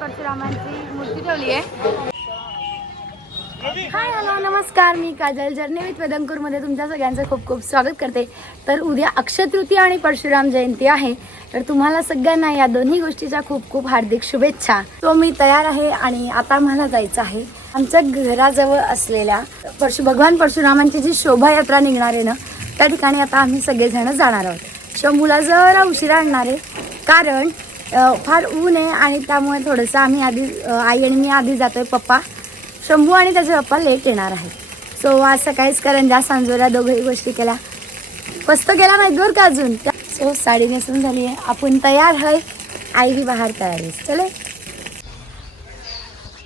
परशुरामांची मूर्ती ठेवली आहे. हाय हॅलो नमस्कार. मी काजल जर्नी विथ वेदंकूरमध्ये तुमच्या सगळ्यांचं खूप खूप स्वागत करते. तर उद्या अक्षय तृतीया आणि परशुराम जयंती आहे. तर तुम्हाला सगळ्यांना या दोन्ही गोष्टीच्या खूप खूप हार्दिक शुभेच्छा. तो मी तयार आहे आणि आता मला जायचं आहे. आमच्या घराजवळ असलेल्या परशु भगवान परशुरामांची जी शोभायात्रा निघणार आहे ना त्या ठिकाणी आता आम्ही सगळेजण जाणार आहोत. शंभूला जरा उशिरा आणणार आहे. कारण फार ऊन आहे आणि त्यामुळे थोडंसं आम्ही आधी आई आणि मी आधी जातोय पप्पा. शंभू आणि त्याचे पप्पा लेट येणार आहे. सो आज सकाळीच करंजा सांजोऱ्या दोघंही गोष्टी केल्या. मस्त गेला नाही दूर का अजून? सो साडी नेसून झाली आहे. आपण तयार आहे. आई ही बाहेर तयार आहे चले.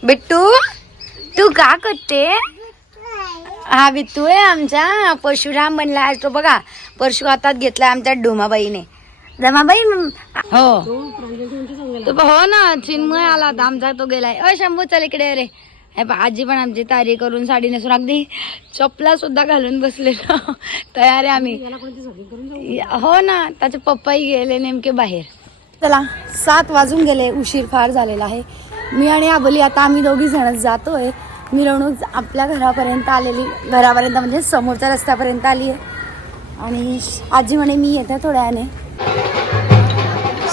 बिट्टू तू का करते? हा बिट्टू आहे आमचा. परशुराम बनला तो बघा परशु हातात घेतलाय आमच्या डोमाबाईने. डोमाबाई हो. तो हो ना चिन्मय आला होता आमचा तो गेलाय. अ शंभू चल इकडे रे. हे पहा, आजी पण आमची तयारी करून साडी नेसून अगदी चपला सुद्धा घालून बसलेलो. तयार आहे आम्ही. हो ना त्याचे पप्पाही गेले नेमके बाहेर. चला सात वाजून गेले उशीर फार झालेला आहे. मी आणि आबोली आता आम्ही दोघी जण जातोय. मिरवणूक आपल्या घरापर्यंत आलेली घरापर्यंत म्हणजे समोरच्या रस्त्यापर्यंत आली आहे. आणि आजी म्हणे मी येते थोड्या वेळाने.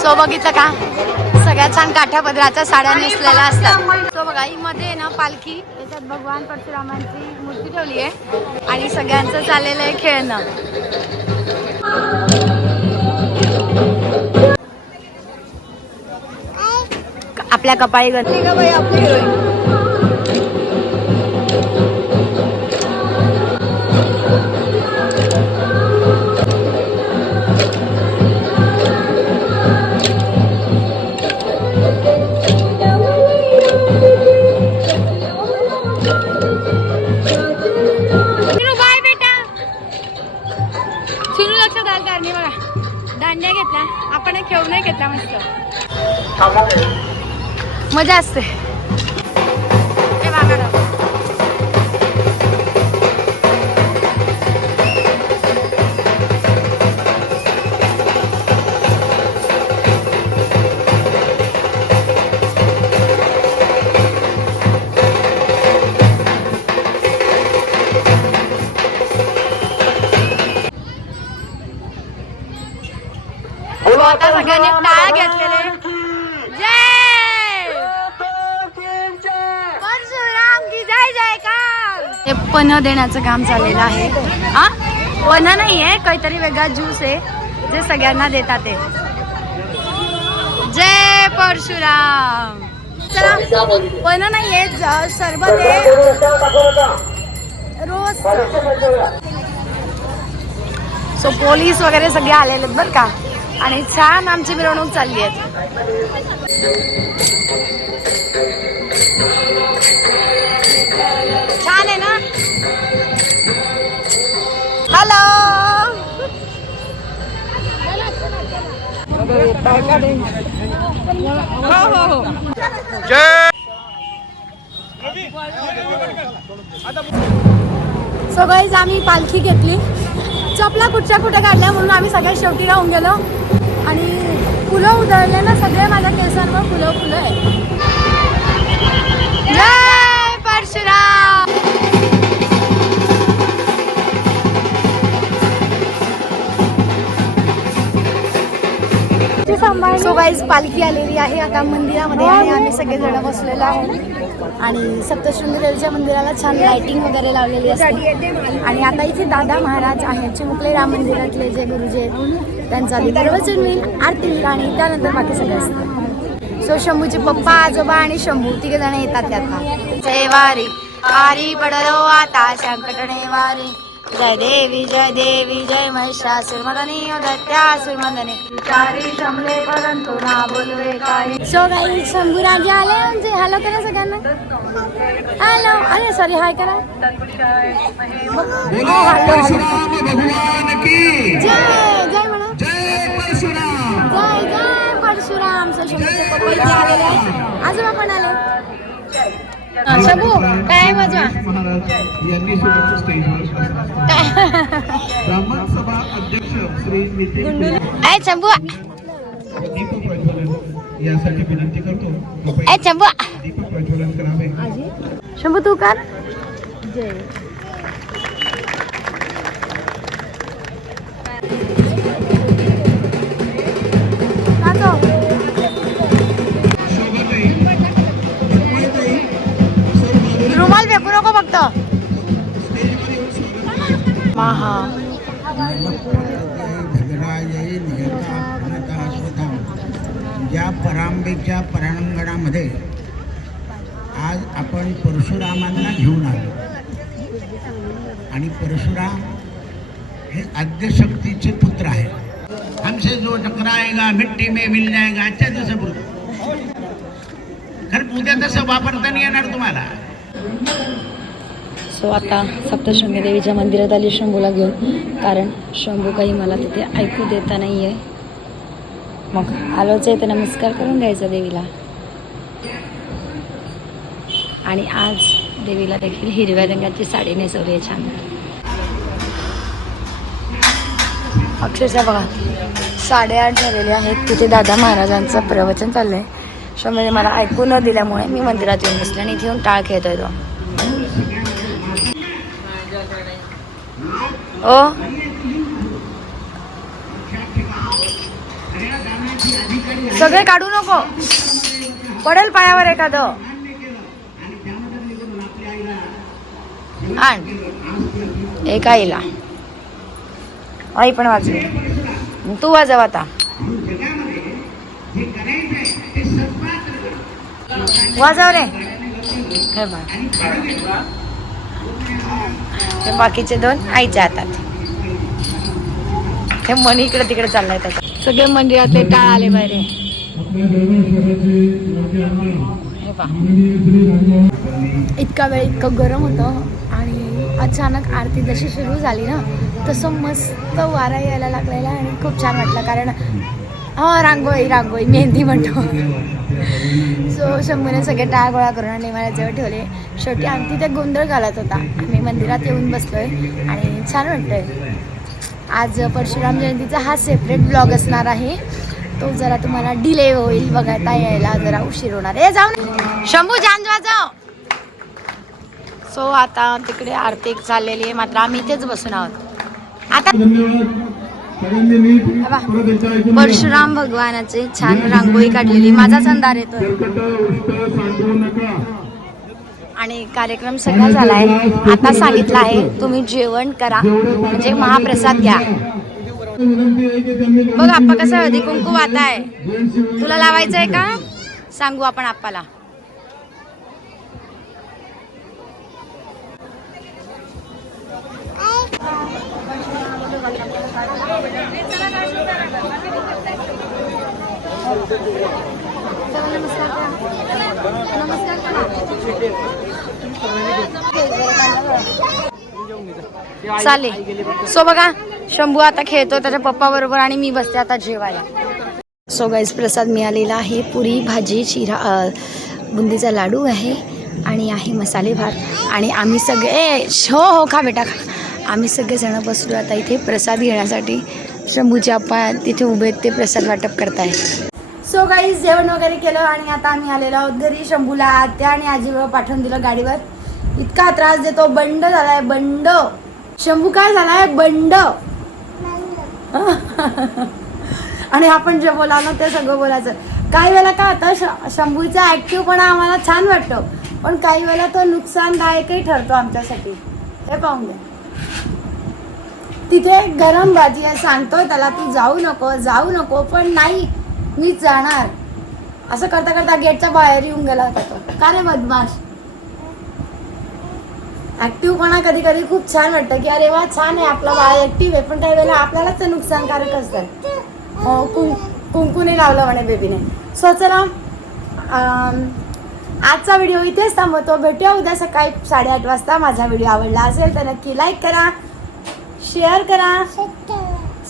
सो बघितलं का? सगळ्यात छान काठापदराच्या साड्या नेसलेल्या असतात. तो बघा ही मध्ये आहे ना पालखी. त्याच्यात भगवान परशुरामांची मूर्ती ठेवली आहे. आणि सगळ्यांचं चाललेलं आहे खेळणं. आपल्या कपाळी गती का बाई आपली चिनू लक्षात आलं का? नाही बघा दांड्या घेतल्या. आपण खेळू नाही घेतला मस्त. मजा असते. ए मागं हे पन देण्याचं काम चाललेलं आहे. हा? पन्ह नाही आहे काहीतरी वेगळा ज्यूस आहे. जे सगळ्यांना देतात ते. जय परशुराम. चला पन्ह नाही आहे सरबत आहे. रोज सो पोलीस वगैरे सगळे आलेले आहेत बरं का? आणि छान आमची मिरवणूक चालली आहे. हो हो. हो सो गाईज आम्ही पालखी घेतली. चपला कुठच्या कुठे काढल्या म्हणून आम्ही सगळ्यात शेवटी राहून गेलो. आणि फुलं उधळले ना सगळे माझ्या केसांवर फुलं फुलं आहे सो गाईज पालखी आलेली आहे. आता मंदिरामध्ये आणि आम्ही सगळेजण बसलेलो आहोत. आणि सप्तशृंगी देवीच्या मंदिराला छान लायटिंग वगैरे लावलेली असते. आणि आता इथे दादा महाराज आहेत चिमुकले राम मंदिरातले जे गुरुजी आहेत त्यांचा आधी प्रवचन होईल आरती होईल आणि त्यानंतर बाकी सगळे असतं सो शंभूचे पप्पा आजोबा आणि शंभू तिघे जण येतात त्यात. जय वारी. आरी पडलो आता शंकटणे वारी. जय देवी जय देवी जय महिषासुरमदनी दत्यासुरमदनी चारी शंभले परंतु ना बोलवे काही. सो काही शंभूराजे आले म्हणजे हॅलो करा सगळ्यांना. हॅलो अरे सॉरी हाय करा. बोलो परशुराम भगवान की. जय जय म्हणा. जय परशुराम. जय जय परशुराम. सो शंभूचे पप्पा आलेले आजोबा पण आले. शंभू काय मजा महाराज यांनी सुद्धा स्टेजवर ब्राह्मण सभा अध्यक्ष श्री नितीन काय शंभू. दीप प्रज्वलन यासाठी विनंती करतो. ए कृपया शंभू. दीपक प्रज्वलन करावे शंभू तू कर. शोभाताई या परांबेच्या परांगणामध्ये आज आपण परशुरामांना घेऊन आलो. आणि परशुराम हे आद्यशक्तीचे पुत्र आहेत. हमसे जो टकराएगा मिट्टी में मिल जाएगा आजच्या दिवसापूर्वी खरं उद्या तसं वापरता नाही येणार तुम्हाला. सो आता सप्तशृंगी देवीच्या मंदिरात आली शंभूला घेऊन. कारण शंभू काही मला तिथे ऐकू देता नाही आहे मग आलोच आहे तर नमस्कार करून घ्यायचा देवीला. आणि आज देवीला देखील हिरव्या रंगाची साडी नेसवली आहे छान. अक्षरशः बघा साडेआठ झालेले आहेत तिथे दादा महाराजांचं प्रवचन चाललंय. शंभूने मला ऐकू न दिल्यामुळे मी मंदिरात येऊन बसले आणि इथे येऊन टाळ खेळतोय तो. ओ सगळे काढू नको. पडेल पायावर एखादं. आण. एक आईला. आई पण वाजवी तू वाजव आता. वाजव रे. हे बाकीचे दोन आईच्या हातात. हे मन इकडे तिकडे चाललाय त्याचा सगळे मंदिरातले टाळ आले बाहेर. इतका वेळ इतकं गरम होतं आणि अचानक आरती जशी सुरू झाली ना तसं मस्त वारा यायला लागलेला आणि खूप छान वाटलं कारण हो रांगोळी रांगोळी मेहंदी म्हणतो. सो शंभूने सगळे टाळ गोळा करून आणि मला जवळ ठेवले. शेवटी आमची त्या गोंधळ घालत होता. आम्ही मंदिरात येऊन बसलोय आणि छान वाटतंय. आज परशुराम जयंतीचा हा सेपरेट ब्लॉग असणार आहे. तो जरा तुम्हाला डिले होईल बघता यायला जरा उशीर होणार आहे. जाऊन. शंभू जान वाजव सो आता तिकडे आरती चाललेली आहे. मात्र आम्ही इथेच बसून आहोत. आता परशुराम भगवानाचे छान रांगोळी काढलेली. माझाच अंधार येतो आणि कार्यक्रम सगळा झालाय आता सांगितलं आहे तुम्ही जेवण करा. म्हणजे महाप्रसाद घ्या. बघ आप्पा कसं हळदी कुंकू वाता आहे. तुला लावायचं आहे का? सांगू आपण आप्पाला. चालेल. सो बघा शंभू आता खेळतो त्याच्या पप्पा बरोबर आणि मी बसते आता जेवायला. सो गाईज प्रसाद मिळालेला आहे. पुरी भाजी चिरा बुंदीचा लाडू आहे आणि आहे मसाले भात. आणि आम्ही सगळे हो हो खा बेटा खा. आम्ही सगळेजण बसलो आता इथे प्रसाद घेण्यासाठी. शंभूचे आप्पा तिथे उभे आहेत, ते प्रसाद वाटप करताय सो गाईज जेवण वगैरे केलं आणि आता आम्ही आलेलो आहोत घरी शंभूला. आत्या आणि आजीवर पाठवून दिलं गाडीवर. इतका त्रास देतो. बंड झालाय बंड. शंभू काय झालाय? बंड. आणि आपण जे बोला ना ते सगळं बोलायचं. काही वेळेला काय होतं श शंभूचा ॲक्टिव्हपणा आम्हाला छान वाटतो. पण काही वेळेला तो नुकसानदायकही ठरतो आमच्यासाठी. हे पाहून घ्या. तिथे गरम भाजी आहे. सांगतोय त्याला तू जाऊ नको जाऊ नको. पण नाही. मीच जाणार. असं करता करता गेटच्या बाहेर येऊन गेला होता तो. का रे बदमाश? ऍक्टिव्हपणा कधी कधी खूप छान वाटतं की अरे वा छान आहे आपला बाळ ऍक्टिव्ह आहे. पण त्यावेळेला वेळेला आपल्यालाच ते नुकसानकारक असतं. हो कुं कुंकूने लावलं म्हणे बेबीने सो चला आजचा व्हिडिओ इथेच थांबवतो. भेटूया उद्या सकाळी साडेआठ वाजता. माझा व्हिडिओ आवडला असेल तर नक्की लाईक करा शेअर करा.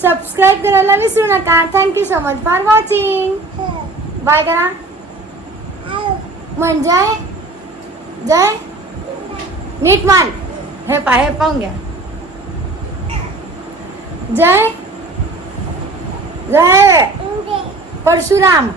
सबस्क्राईब करायला विसरू नका. Thank you so much for watching bye करा म्हण जय. जय. नीट मान हे पा हे पाहून घ्या. जय. जय. परशुराम.